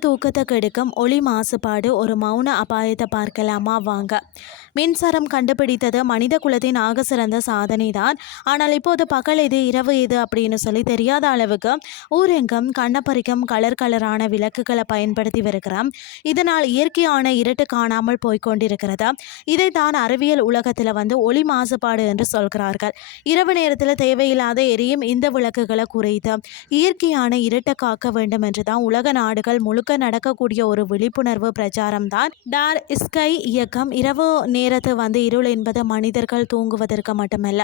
இரவின் தூக்கத்தை கெடுக்கும் ஒளி மாசுபாடு ஒரு மௌன அபாயத்தை பார்க்கலாமா வாங்க. மின்சாரம் கண்டுபிடித்தது மனித குலத்தின் ஆக சிறந்த சாதனை தான். ஆனால் இப்போது பகல் எது இரவு எது அப்படின்னு சொல்லி தெரியாத அளவுக்கு ஊரெங்கும் கண்ணப்பறிக்கும் கலர் கலரான விளக்குகளை பயன்படுத்தி வருகிறோம். இதனால் இயற்கையான இருட்டு காணாமல் போய்கொண்டிருக்கிறது. இதைத்தான் அறிவியல் உலகத்தில் ஒளி மாசுபாடு என்று சொல்கிறார்கள். இரவு நேரத்தில் தேவையில்லாத எரியும் இந்த விளக்குகளை குறைத்து இயற்கையான இருட்டை காக்க வேண்டும் என்றுதான் உலக நாடுகள் முழுக்க நடக்கக்கூடிய ஒரு விழிப்புணர்வு பிரச்சாரம் தான் டார் ஸ்கை இயக்கம். இரவு நேரத்து இருள் என்பது மனிதர்கள் தூங்குவதற்கு மட்டுமல்ல,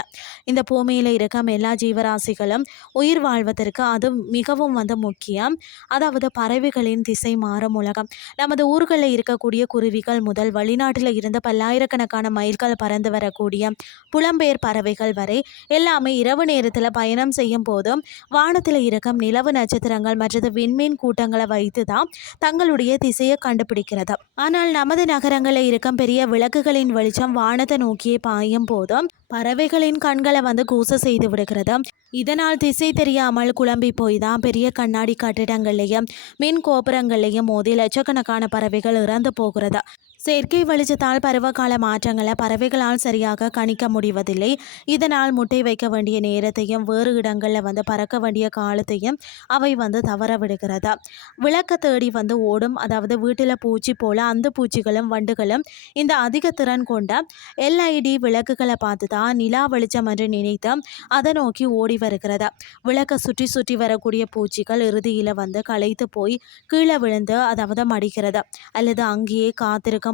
இந்த பூமியில் இருக்கும் எல்லா ஜீவராசிகளும் உயிர் வாழ்வதற்கு அது மிகவும் முக்கியம். அதாவது பறவைகளின் திசை மாறும் உலகம். நமது ஊர்களில் இருக்கக்கூடிய குருவிகள் முதல் வெளிநாட்டில் இருந்து பல்லாயிரக்கணக்கான மைல்கள் பறந்து வரக்கூடிய புலம்பெயர் பறவைகள் வரை எல்லாமே இரவு நேரத்தில் பயணம் செய்யும் போதும் வானத்தில் இருக்கும் நிலவு நட்சத்திரங்கள் மற்றது விண்மீன் கூட்டங்களை வைத்து தான் தங்களுடைய திசையை கண்டுபிடிக்கிறது. ஆனால் நமது நகரங்களில் இருக்கும் பெரிய விளக்குகளின் வெளிச்சம் வானத்தை நோக்கியே பாயும் போதும் பறவைகளின் கண்களை கூச செய்து விடுகிறது. இதனால் திசை தெரியாமல் குழம்பி போய் தான் பெரிய கண்ணாடி கட்டிடங்கள்லையும் மின் கோபுரங்கள்லையும் மோதி லட்சக்கணக்கான பறவைகள் இறந்து போகிறது. செயற்கை வெளிச்சத்தால் பருவகால மாற்றங்களை பறவைகளால் சரியாக கணிக்க முடிவதில்லை. இதனால் முட்டை வைக்க வேண்டிய நேரத்தையும் வேறு இடங்களில் பறக்க வேண்டிய காலத்தையும் அவை தவற விடுகிறது. விளக்க தேடி ஓடும், அதாவது வீட்டில் பூச்சி போல அந்த பூச்சிகளும் வண்டுகளும் இந்த அதிக திறன் கொண்ட எல்ஐடி விளக்குகளை பார்த்து தான் நிலா வெளிச்சம் என்று நினைத்து அதை நோக்கி ஓடி வருகிறது. விளக்கை சுற்றி சுற்றி வரக்கூடிய பூச்சிகள் இறுதியில் களைத்து போய் கீழே விழுந்து அதாவது மடிக்கிறது அல்லது அங்கேயே காத்திருக்கும்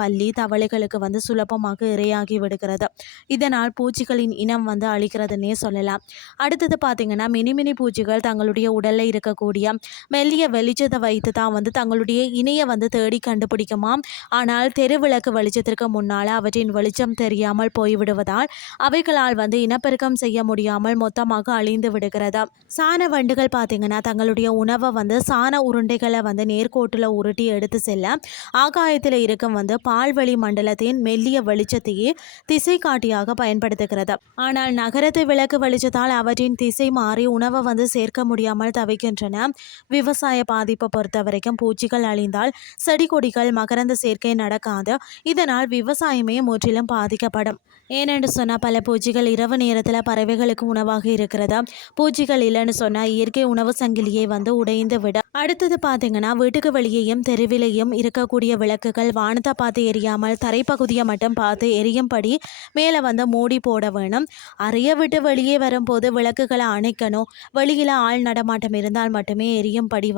பள்ளி தவளைகளுக்கு சுலபமாக இரையாகி விடுகிறது. இதனால் பூச்சிகளின் இனம் அழிக்கிறதுனே சொல்லலாம். அடுத்தது பார்த்தீங்கன்னா மினி பூச்சிகள் தங்களுடைய உடலில் இருக்கக்கூடிய மெல்லிய வெளிச்சத்தை வைத்து தான் தங்களுடைய இணையை தேடி கண்டுபிடிக்குமாம். ஆனால் தெருவிளக்கு வெளிச்சத்திற்கு முன்னால் அவற்றின் வெளிச்சம் தெரியாமல் போய்விடுவதால் அவைகளால் இனப்பெருக்கம் செய்ய முடியாமல் மொத்தமாக அழிந்து விடுகிறது. சாண வண்டுகள் பார்த்தீங்கன்னா தங்களுடைய உணவை சாண உருண்டைகளை நேர்கோட்டில் உருட்டி எடுத்து செல்ல ஆகாயத்தில் இருக்கும் பால்வெளி மண்டலத்தின் மெல்லிய வெளிச்சத்தையே திசை காட்டியாக பயன்படுத்துகிறது. ஆனால் நகரத்து விளக்கு வெளிச்சத்தால் அவற்றின் திசை மாறி உணவை சேர்க்க முடியாமல் தவிக்கின்றன. விவசாய பாதிப்பை பொறுத்த வரைக்கும் பூச்சிகள் அழிந்தால் செடி கொடிகள் மகரந்த சேர்க்கை நடக்காது. இதனால் விவசாயமே முற்றிலும் பாதிக்கப்படும். ஏனென்று சொன்னால் பல பூச்சிகள் இரவு நேரத்தில் பறவைகளுக்கு உணவாக இருக்கிறது. பூச்சிகள் இல்லைன்னு சொன்னால் இயற்கை உணவு சங்கிலியை உடைந்து விட. அடுத்தது பார்த்தீங்கன்னா வீட்டுக்கு வெளியேயும் தெருவிலையும் இருக்கக்கூடிய விளக்குகள் வானத்தை பார்த்து எரியாமல் தரைப்பகுதியை மட்டும் பார்த்து எரியும்படி மேலே மூடி போட வேணும். அறைய விட்டு வெளியே வரும்போது விளக்குகளை அணைக்கணும். வெளியில் ஆள் நடமாட்டம் இருந்தால் மட்டுமே எரியும்படி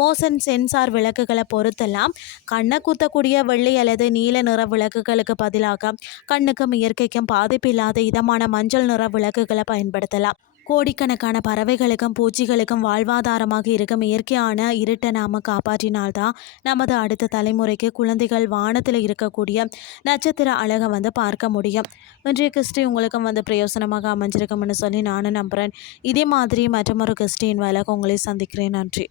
மோஷன் சென்சார் விளக்குகளை பொறுத்தெல்லாம் கண்ணை குத்தக்கூடிய வெள்ளை அல்லது நீல நிற விளக்குகளுக்கு பதிலாக கண்ணுக்கும் இயற்கைக்கும் பாதிப்பில்லாத இதமான மஞ்சள் நிற விளக்குகளை பயன்படுத்தலாம். கோடிக்கணக்கான பறவைகளுக்கும் பூச்சிகளுக்கும் வாழ்வாதாரமாக இருக்கும் இயற்கையான இருட்டை நாம் காப்பாற்றினால்தான் நமது அடுத்த தலைமுறைக்கு குழந்தைகள் வானத்தில் இருக்கக்கூடிய நட்சத்திர அழகை பார்க்க முடியும். இன்றைய கிறிஸ்டி உங்களுக்கும் பிரயோசனமாக அமைஞ்சிருக்கும்னு சொல்லி நானும் நம்புகிறேன். இதே மாதிரி மற்றொரு கிறிஸ்டியின் வேலைக்கு உங்களை சந்திக்கிறேன். நன்றி.